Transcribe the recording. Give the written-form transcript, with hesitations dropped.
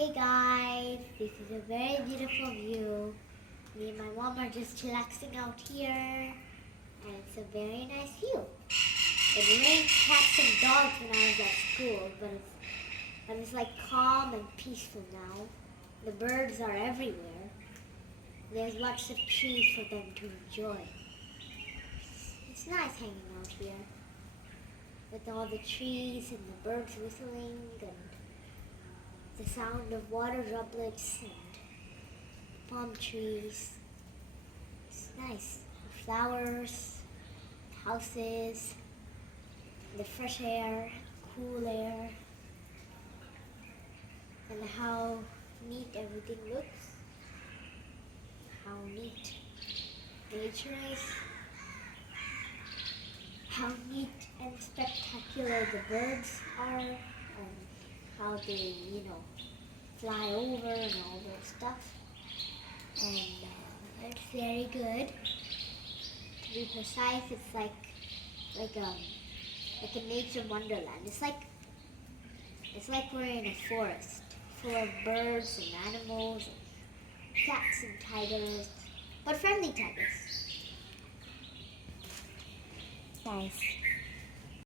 Hey guys, this is a very beautiful view. Me and my mom are just chillaxing out here, and it's a very nice view. It rained cats and dogs when I was at school, but it's like calm and peaceful now. The birds are everywhere. There's lots of trees for them to enjoy. It's nice hanging out here with all the trees and the birds whistling and the sound of water droplets and palm trees. It's nice. The flowers, houses, the fresh air, cool air, and how neat everything looks. How neat nature is. How neat and spectacular the birds are, and how they, fly over and all that stuff. And it's very good. To be precise, it's like a nature wonderland. It's like we're in a forest full of birds and animals and cats and tigers, but friendly tigers. Nice.